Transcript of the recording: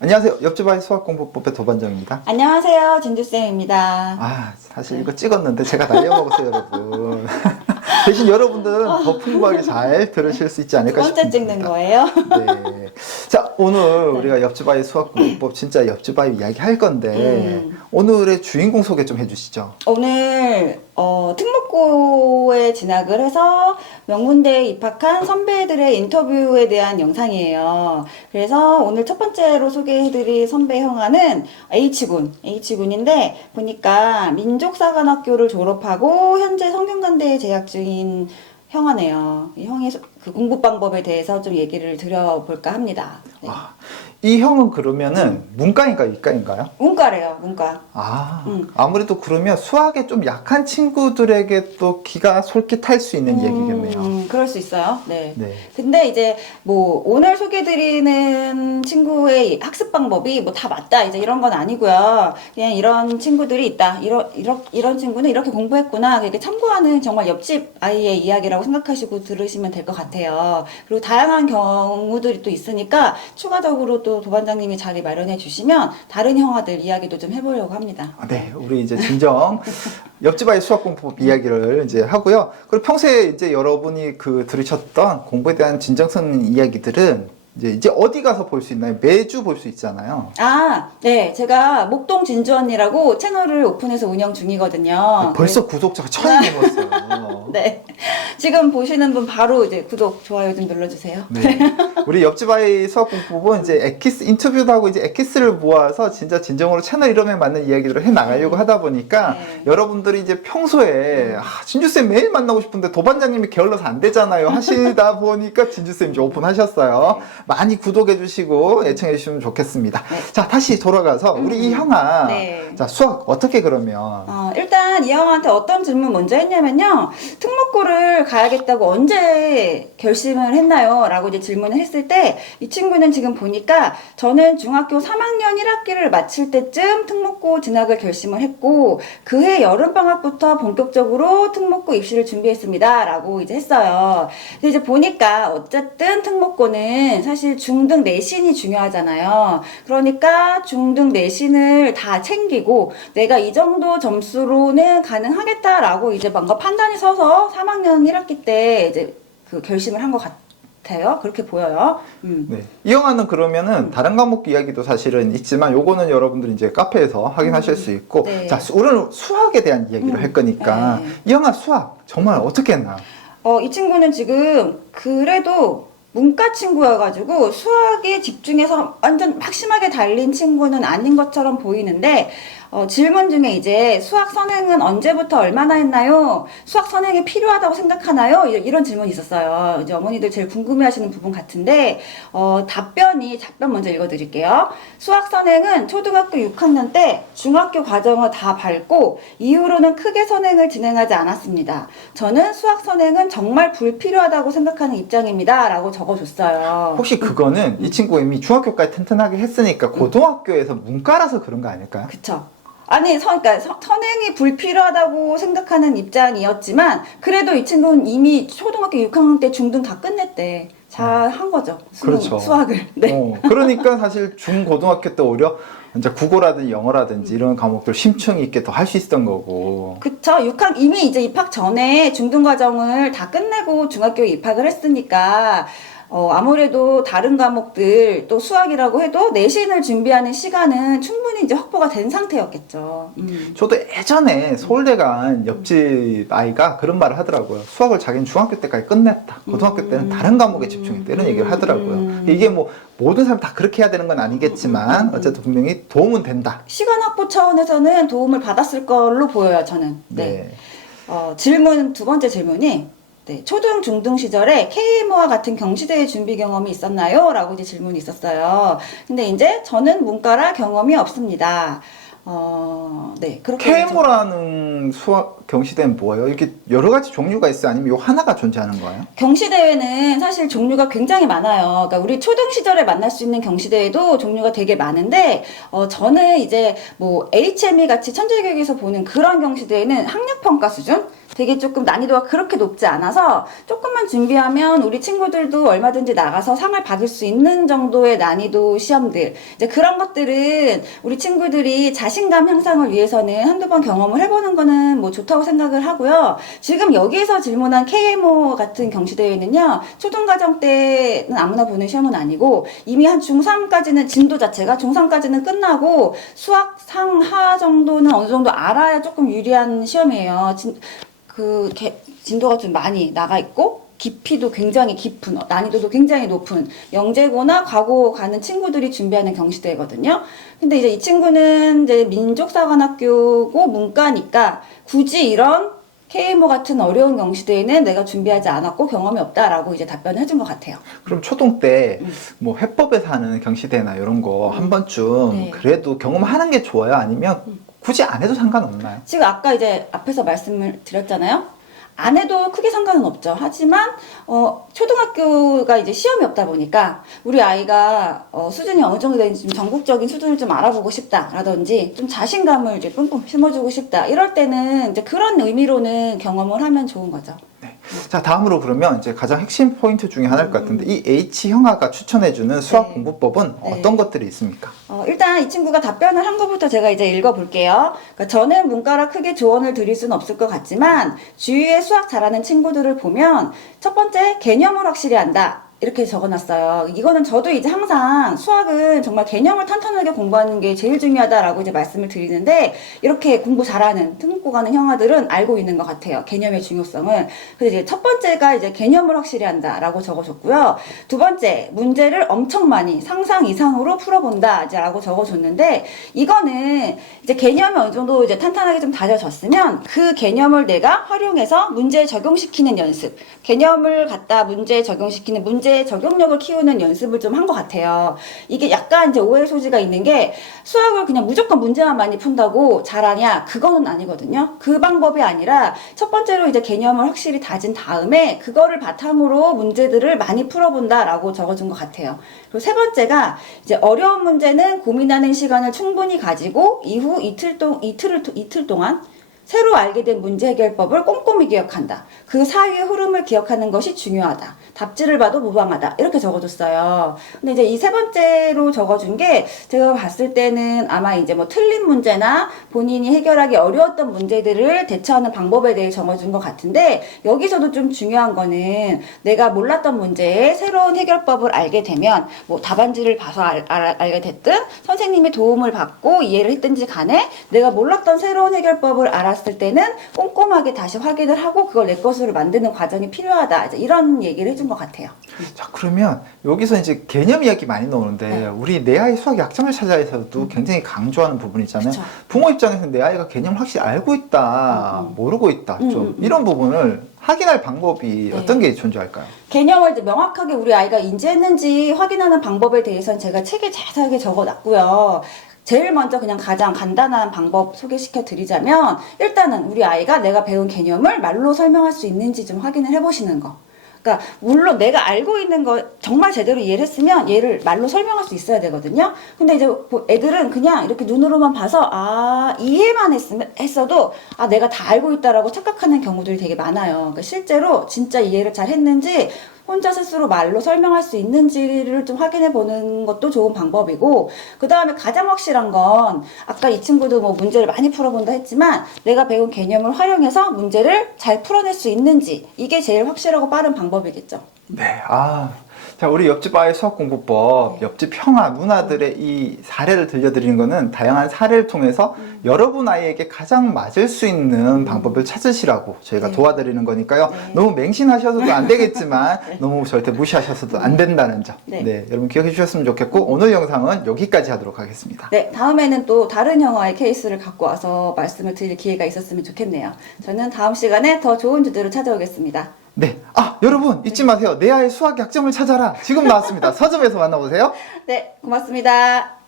안녕하세요. 옆집 아이 수학 공부법의 도반정입니다. 안녕하세요, 진주쌤입니다. 아, 사실 이거 찍었는데 제가 날려먹었어요, 여러분. 대신 여러분들은 더 풍부하게 잘 들으실 수 있지 두 않을까 번째 싶습니다. 찍는 거예요? 네. 자, 오늘 우리가 옆집 아이 수학공부법 진짜 옆집 아이 이야기 할 건데 음. 오늘의 주인공 소개 좀 해주시죠. 오늘 어, 특목고에 진학을 해서 명문대에 입학한 선배들의 인터뷰에 대한 영상이에요. 그래서 오늘 첫 번째로 소개해드릴 선배 형아는 H군, H군인데 보니까 민족사관학교를 졸업하고 현재 성균관대에 재학 중인 형아네요. 이 형의 소- 그 공부 방법에 대해서 좀 얘기를 드려볼까 합니다. 네. 아, 이 형은 그러면은 문과인가요, 이과인가요? 문과래요, 문과. 아, 음. 아무래도 그러면 수학에 좀 약한 친구들에게 또 기가 솔깃할 수 있는 얘기겠네요. 음, 그럴 수 있어요. 네. 네. 근데 이제 뭐 오늘 소개드리는 친구의 학습 방법이 뭐 다 맞다 이제 이런 건 아니고요. 그냥 이런 친구들이 있다. 이런 이런 이런 친구는 이렇게 공부했구나. 이렇게 참고하는 정말 옆집 아이의 이야기라고 생각하시고 들으시면 될 것 같아요. 그리고 다양한 경우들이 또 있으니까 추가적으로 또 도반장님이 자리 마련해 주시면 다른 형아들 이야기도 좀 해보려고 합니다. 아, 네, 우리 이제 진정 옆집 아이 수학 공부법 이야기를 이제 하고요. 그리고 평소에 이제 여러분이 그 들으셨던 공부에 대한 진정성 이야기들은 이제 이제 어디 가서 볼 수 있나요? 매주 볼 수 있잖아요. 아, 네. 제가 목동 진주 언니라고 채널을 오픈해서 운영 중이거든요. 벌써 구독자가 천이 넘었어요. 네. 지금 보시는 분 바로 이제 구독, 좋아요 좀 눌러주세요. 네. 우리 옆집 아이 수학 공부법은 이제 에키스 인터뷰도 하고 이제 에키스를 모아서 진짜 진정으로 채널 이름에 맞는 이야기들을 해 나가려고 하다 보니까 네. 여러분들이 이제 평소에 아, 진주 쌤 매일 만나고 싶은데 도반장님이 게을러서 안 되잖아요 하시다 보니까 진주 쌤 이제 오픈하셨어요. 많이 구독해 주시고 애청해 주시면 좋겠습니다. 네. 자, 다시 돌아가서 우리 이 형아 네. 자, 수학 어떻게 그러면 어, 일단 이 형한테 어떤 질문 먼저 했냐면요. 특목고를 가야겠다고 언제 결심을 했나요? 라고 이제 질문을 했을 때 이 친구는 지금 보니까 저는 중학교 3학년 1학기를 마칠 때쯤 특목고 진학을 결심을 했고 그해 여름방학부터 본격적으로 특목고 입시를 준비했습니다. 라고 이제 했어요. 근데 이제 보니까 어쨌든 특목고는 사실 중등 내신이 중요하잖아요. 그러니까 중등 내신을 다 챙기고 내가 이 정도 점수로는 가능하겠다라고 이제 뭔가 판단이 서서 3학년 1학기 때 이제 그 결심을 한 것 같아요. 그렇게 보여요. 음. 네. 이 영화는 그러면은 다른 과목 이야기도 사실은 있지만 요거는 여러분들이 이제 카페에서 확인하실 수 있고 네. 자 수- 오늘 수학에 대한 이야기를 음. 할 거니까 네. 이 영화 수학 정말 어떻게 했나 어, 이 친구는 지금 그래도 문과 친구여가지고 수학에 집중해서 완전 막심하게 달린 친구는 아닌 것처럼 보이는데 어, 질문 중에 이제 수학 선행은 언제부터 얼마나 했나요? 수학 선행이 필요하다고 생각하나요? 이- 이런 질문이 있었어요. 이제 어머니들 제일 궁금해하시는 부분 같은데 어, 답변이 답변 먼저 읽어드릴게요. 수학 선행은 초등학교 6학년 때 중학교 과정을 다 밟고 이후로는 크게 선행을 진행하지 않았습니다. 저는 수학 선행은 정말 불필요하다고 생각하는 입장입니다.라고 적 어줬어요. 혹시 그거는 이 친구가 이미 중학교까지 튼튼하게 했으니까 고등학교에서 문과라서 그런 거 아닐까요? 그쵸. 아니, 선, 그러니까 서- 선행이 불필요하다고 생각하는 입장이었지만, 그래도 이 친구는 이미 초등학교 6학년 때 중등 다 끝냈대. 잘 한 거죠. 수능, 그렇죠. 수학을. 네. 어, 그러니까 사실 중고등학교 때 오히려 이제 국어라든지 영어라든지 이런 과목들 심층 있게 더 할 수 있었던 거고 그쵸. 6학, 이미 이제 입학 전에 중등 과정을 다 끝내고 중학교에 입학을 했으니까, 어, 아무래도 다른 과목들 또 수학이라고 해도 내신을 준비하는 시간은 충분히 이제 확보가 된 상태였겠죠. 음. 저도 예전에 서울대 간 옆집 아이가 그런 말을 하더라고요. 수학을 자기는 중학교 때까지 끝냈다. 고등학교 때는 다른 과목에 집중했다. 이런 얘기를 하더라고요. 음. 이게 뭐 모든 사람 다 그렇게 해야 되는 건 아니겠지만 음. 어쨌든 분명히 도움은 된다. 시간 확보 차원에서는 도움을 받았을 걸로 보여요, 저는. 네. 네. 어, 질문, 두 번째 질문이, 네, 초등, 중등 시절에 KMO와 같은 경시대회 준비 경험이 있었나요? 라고 이제 질문이 있었어요. 근데 이제 저는 문과라 경험이 없습니다. 어, 네, 그렇게. KMO라는 수학 경시대는 뭐예요? 이렇게 여러 가지 종류가 있어요? 아니면 요 하나가 존재하는 거예요? 경시대회는 사실 종류가 굉장히 많아요. 그러니까 우리 초등 시절에 만날 수 있는 경시대회도 종류가 되게 많은데, 어, 저는 이제 뭐 HME 같이 천재교육에서 보는 그런 경시대회는 학력평가 수준? 되게 조금 난이도가 그렇게 높지 않아서 조금만 준비하면 우리 친구들도 얼마든지 나가서 상을 받을 수 있는 정도의 난이도 시험들. 이제 그런 것들은 우리 친구들이 자신감 향상을 위해서는 한두 번 경험을 해보는 거는 뭐 좋다 고 생각을 하고요. 지금 여기에서 질문한 KMO 같은 경시대회는요, 초등과정 때는 아무나 보는 시험은 아니고, 이미 한 중3까지는 진도 자체가 중3까지는 끝나고, 수학 상하 정도는 어느 정도 알아야 조금 유리한 시험이에요. 진, 그, 개- 진도가 좀 많이 나가 있고, 깊이도 굉장히 깊은, 난이도도 굉장히 높은 영재고나 과고 가는 친구들이 준비하는 경시대거든요. 근데 이제 이 친구는 이제 민족사관학교고 문과니까 굳이 이런 KMO 같은 어려운 경시대에는 내가 준비하지 않았고 경험이 없다라고 이제 답변을 해준 것 같아요. 그럼 초등 때 음. 뭐 회법에서 하는 경시대나 이런 거 한 번쯤 네. 음. 그래도 경험하는 게 좋아요? 아니면 굳이 안 해도 상관없나요? 지금 아까 이제 앞에서 말씀을 드렸잖아요. 안 해도 크게 상관은 없죠. 하지만 어, 초등학교가 이제 시험이 없다 보니까 우리 아이가 어, 수준이 어느 정도 되는지 좀 전국적인 수준을 좀 알아보고 싶다라든지 좀 자신감을 이제 뿜뿜 심어주고 싶다 이럴 때는 이제 그런 의미로는 경험을 하면 좋은 거죠. 네. 자 다음으로 그러면 이제 가장 핵심 포인트 중에 하나일 것 같은데 이 H 형아가 추천해주는 수학 음. 네. 공부법은 네. 어떤 것들이 있습니까? 어, 일단 이 친구가 답변을 한 것부터 제가 이제 읽어볼게요. 그러니까 저는 문과라 크게 조언을 드릴 수는 없을 것 같지만 주위에 수학 잘하는 친구들을 보면 첫 번째 개념을 확실히 한다. 이렇게 적어놨어요. 이거는 저도 이제 항상 수학은 정말 개념을 탄탄하게 공부하는 게 제일 중요하다라고 이제 말씀을 드리는데 이렇게 공부 잘하는 특목고 가는 형아들은 알고 있는 것 같아요. 개념의 중요성을. 그래서 이제 첫 번째가 이제 개념을 확실히 한다라고 적어줬고요. 두 번째 문제를 엄청 많이 상상 이상으로 풀어본다라고 적어줬는데 이거는 이제 개념이 어느 정도 이제 탄탄하게 좀 다져졌으면 그 개념을 내가 활용해서 문제에 적용시키는 연습, 개념을 갖다 문제에 적용시키는 문제 적용력을 키우는 연습을 좀 한 것 같아요. 이게 약간 이제 오해 소지가 있는 게 수학을 그냥 무조건 문제만 많이 푼다고 잘하냐? 그거는 아니거든요. 그 방법이 아니라 첫 번째로 이제 개념을 확실히 다진 다음에 그거를 바탕으로 문제들을 많이 풀어본다라고 적어준 것 같아요. 그리고 세 번째가 이제 어려운 문제는 고민하는 시간을 충분히 가지고 이후 이틀 동 이틀을 토- 이틀 동안 새로 알게 된 문제 해결법을 꼼꼼히 기억한다. 그 사이의 흐름을 기억하는 것이 중요하다. 답지를 봐도 무방하다. 이렇게 적어줬어요. 근데 이제 이 세 번째로 적어준 게 제가 봤을 때는 아마 이제 뭐 틀린 문제나 본인이 해결하기 어려웠던 문제들을 대처하는 방법에 대해 적어준 것 같은데 여기서도 좀 중요한 거는 내가 몰랐던 문제에 새로운 해결법을 알게 되면 뭐 답안지를 봐서 알, 알, 알게 됐든 선생님의 도움을 받고 이해를 했든지 간에 내가 몰랐던 새로운 해결법을 알 았을 때는 꼼꼼하게 다시 확인을 하고 그걸 내 것으로 만드는 과정이 필요하다. 이제 이런 얘기를 해준 것 같아요. 자 그러면 여기서 이제 개념 이야기 많이 나오는데 네. 우리 내 아이 수학 약점을 찾아에서도 굉장히 강조하는 부분이잖아요. 그쵸. 부모 입장에서는 내 아이가 개념을 확실히 알고 있다, 음, 음. 모르고 있다, 음, 좀 음, 음. 이런 부분을 확인할 방법이 네. 어떤 게 존재할까요? 개념을 명확하게 우리 아이가 인지했는지 확인하는 방법에 대해서는 제가 책에 자세하게 적어놨고요. 제일 먼저 그냥 가장 간단한 방법 소개시켜 드리자면 일단은 우리 아이가 내가 배운 개념을 말로 설명할 수 있는지 좀 확인을 해보시는 거. 그러니까 물론 내가 알고 있는 거 정말 제대로 이해를 했으면 얘를 말로 설명할 수 있어야 되거든요. 근데 이제 보- 애들은 그냥 이렇게 눈으로만 봐서 아 이해만 했으면 했어도 아 내가 다 알고 있다라고 착각하는 경우들이 되게 많아요. 그러니까 실제로 진짜 이해를 잘 했는지 혼자 스스로 말로 설명할 수 있는지를 좀 확인해 보는 것도 좋은 방법이고 그 다음에 가장 확실한 건 아까 이 친구도 뭐 문제를 많이 풀어본다 했지만 내가 배운 개념을 활용해서 문제를 잘 풀어낼 수 있는지 이게 제일 확실하고 빠른 방법이겠죠. 네, 아. 자, 우리 옆집 아이 수학 공부법, 네. 옆집 형아, 누나들의 이 사례를 들려드리는 거는 다양한 사례를 통해서 음. 여러분 아이에게 가장 맞을 수 있는 방법을 찾으시라고 저희가 네. 도와드리는 거니까요. 네. 너무 맹신하셔서도 안 되겠지만 너무 절대 무시하셔서도 안 된다는 점. 네. 네. 여러분 기억해 주셨으면 좋겠고 오늘 영상은 여기까지 하도록 하겠습니다. 네, 다음에는 또 다른 영화의 케이스를 갖고 와서 말씀을 드릴 기회가 있었으면 좋겠네요. 저는 다음 시간에 더 좋은 주제로 찾아오겠습니다. 네. 아, 여러분 잊지 마세요. 내 아이 수학 약점을 찾아라. 지금 나왔습니다. 서점에서 만나보세요. 네, 고맙습니다.